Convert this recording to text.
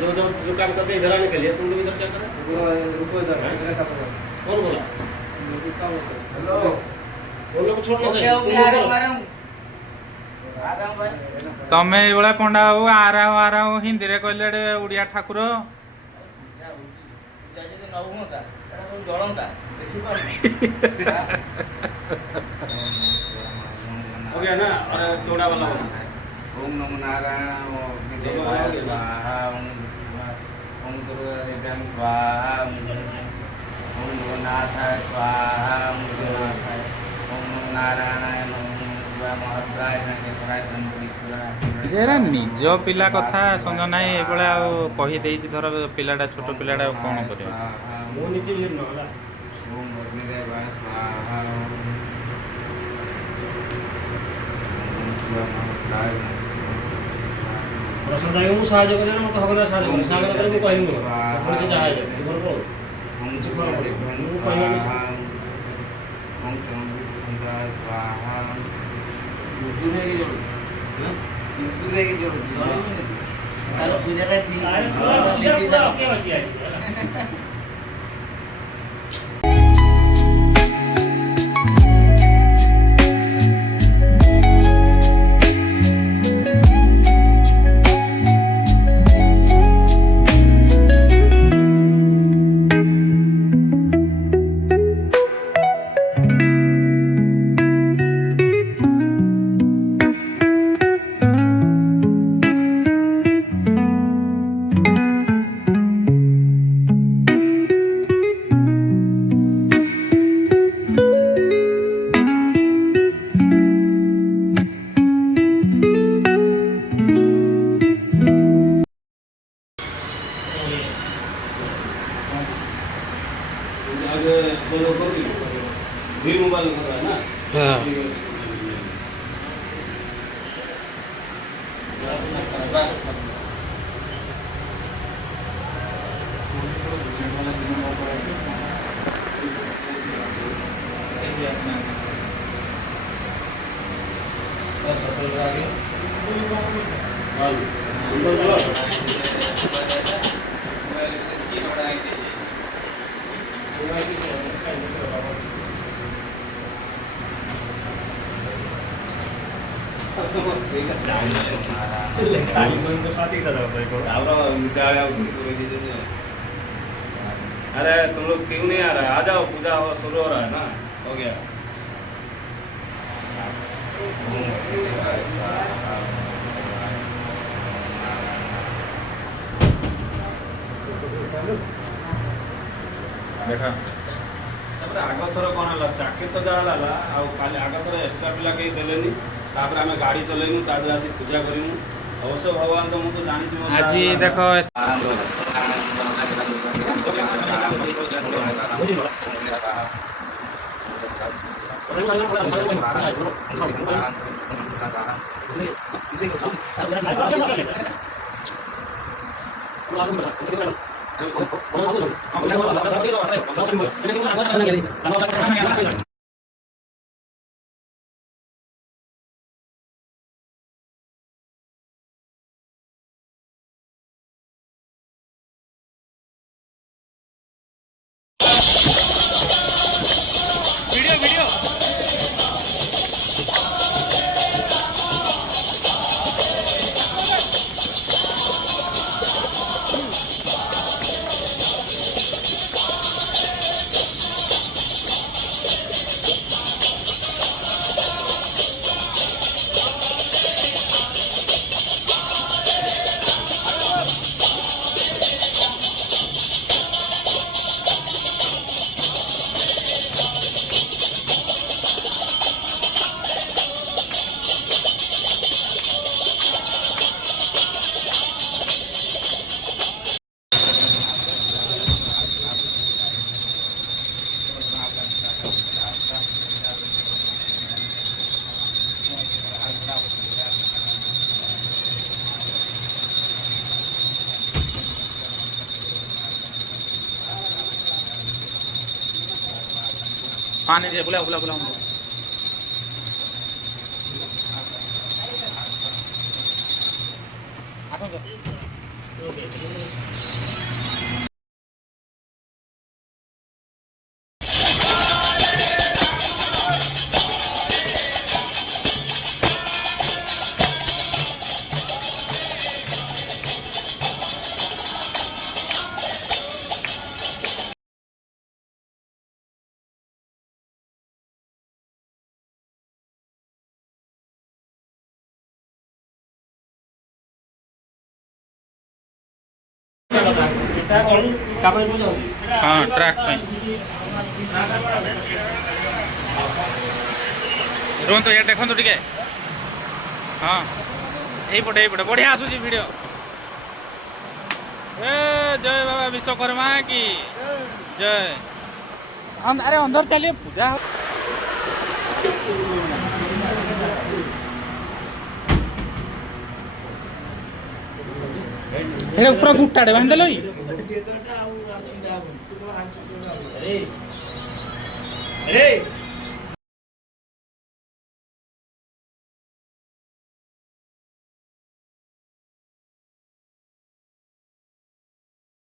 जो जो जो काम करके इधर आने के लिए तुम लोग इधर क्या कर रहे हो? रुको इधर कौन बोला? हेलो वो लोग को छोड़ना ओके चाहिए। ओके तुम आ लोग रहा को- हूँ आ रहा हूँ भाई। तमें ये पंडा बाबू आरा हिंदी रे कहले ओडिया ठाकुर ପୂଜା ଯଦି ନ ହୁଅନ୍ତା ଏଟା ସବୁ ଜଳନ୍ତା ଦେଖିପାରୁନି। हो गया ना? और चौड़ा वाला बना। ओम नमो नारायण ओम देवाय स्वाहा ओम दुर्गादेव्यां स्वाहा ओम जगन्नाथाय स्वाहा ओम जगन्नाथाय ओम नमो नारायणाय नमो शिवाय महद्राय नागेश्वराय त्र्यंबकेश्वराय। जेरा निज पिला कथा समझ ना ये कही देछि धर पिलाटा छोट पिलाटा कौन करे वो नीति भी ना वाला। ओम अग्निदेवाय स्वाहा ओम शिवाय महद्राय प्रश्न दाई को सहायता करे ना मत हगना सहायता करे सागर करे को कहनी हो अपन से चाहे जीवन को ओम मुझे फल पड़े जगन्नाथाय वो कहनी नहीं स्वाहा ओम चंद्रशेखराय स्वाहा दूरे की जरूरत दूरे की जरूरत जरूरत तार पूजा ठीक है। आगे बोलो कभी भी मोबाइल कर रहा है ना? हाँ। बस सफल आ गया। हाँ, नंबर बोलो। अरे तुम लोग क्यों नहीं आ रहा है? आ जाओ, पूजा हो शुरू हो रहा है ना? हो गया। देखा तापर आग थर कौन है चाकरी तो जहाँ है खाली आग थर एक्सट्रा पिला कहीं देलेनी तापर आम गाड़ी चलैनु तादर आसी पूजा करूँ अवश्य भगवान तो मुझे जानी आज देख पानी दे बुला बुला बुला आसो हाँ ट्रैक पे रुहतु ये देखो टे हाँ यहीपटे बढ़िया आसूसी वीडियो ए जय बाबा विश्वकर्मा की जय अरे अंदर चलिए पूजा ऊपर गुट्टाटे बांधिदेल अरे